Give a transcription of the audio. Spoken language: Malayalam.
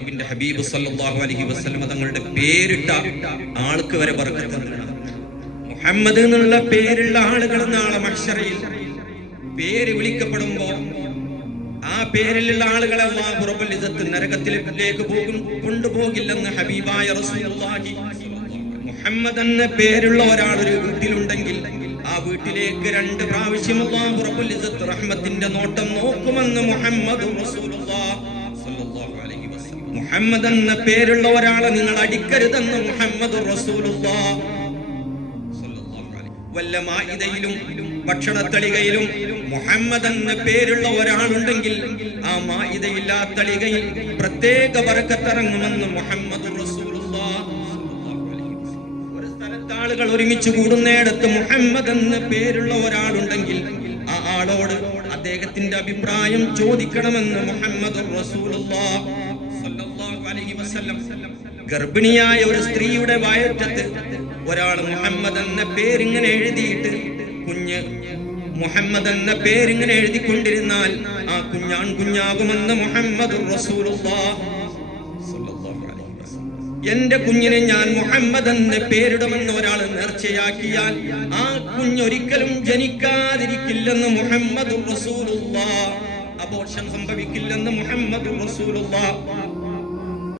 അള്ളാഹുവിന്റെ ഹബീബ് സല്ലല്ലാഹു അലൈഹി വസല്ലം തങ്ങളുടെ പേരിട്ട ആൾക്ക് വരെ ബർക്കത്ത് മുഹമ്മദ് എന്നുള്ള പേരുള്ള ആളുകൾ നാളെ മഹ്ശറയിൽ പേര് വിളിക്കപ്പെടുമ്പോ ആ പേരിലുള്ള ആളുകളെ അള്ളാഹു റബ്ബുൽ ഇസ്സത്ത് നരകത്തിലേക്ക് പോകും കൊണ്ടുപോകില്ലെന്ന് ഹബീബായ റസൂലുള്ളാഹി മുഹമ്മദ് എന്ന പേരുള്ള ഒരാൾ ഒരു വീട്ടിലുണ്ടെങ്കിൽ ആ വീട്ടിലേക്ക് രണ്ട് പ്രാവശ്യം ഇസ്സത്ത് റഹ്മത്തിന്റെ നോട്ടം നോക്കുമെന്ന് മുഹമ്മദ് വസല്ലം മുഹമ്മദ് എന്ന പേരുള്ള ഒരാളെ നിങ്ങൾ അടിക്കരുതെന്ന് മുഹമ്മദ് വല്ല ഭക്ഷണത്തളികയിലും മുഹമ്മദ് എന്ന പേരുള്ള ഒരാളുണ്ടെങ്കിൽ ആ മായിദയില്ലാ തളികയിൽ പ്രത്യേക വറക്കത്തിറങ്ങുമെന്ന് മുഹമ്മദ്. ഒരു സ്ഥലത്ത് ആളുകൾ ഒരുമിച്ച് കൂടുന്നിടത്ത് മുഹമ്മദ് എന്ന പേരുള്ള ഒരാളുണ്ടെങ്കിൽ ആ ആളോട് അദ്ദേഹത്തിന്റെ അഭിപ്രായം ചോദിക്കണമെന്ന് മുഹമ്മദ് സ്വല്ലല്ലാഹു ഗർഭിണിയായ ഒരു സ്ത്രീയുടെ വയറ്റത്ത് ഒരാൾ മുഹമ്മദ് എന്ന പേരിങ്ങനെ എഴുതിയിട്ട് കുഞ്ഞ് മുഹമ്മദ് എന്ന പേരിങ്ങനെ എഴുതിക്കൊണ്ടിരുന്നാൽ ആ കുഞ്ഞാൺ കുഞ്ഞാകുമെന്ന് മുഹമ്മദ്. എന്റെ കുഞ്ഞിനെ ഞാൻ മുഹമ്മദ് എന്ന് പേരിടുമെന്ന് ഒരാൾ നേർച്ചയാക്കിയാൽ ആ കുഞ്ഞൊരിക്കലും ജനിക്കാതിരിക്കില്ലെന്ന് മുഹമ്മദ് അബോർഷൻ സംഭവിക്കില്ലെന്ന് മുഹമ്മദ്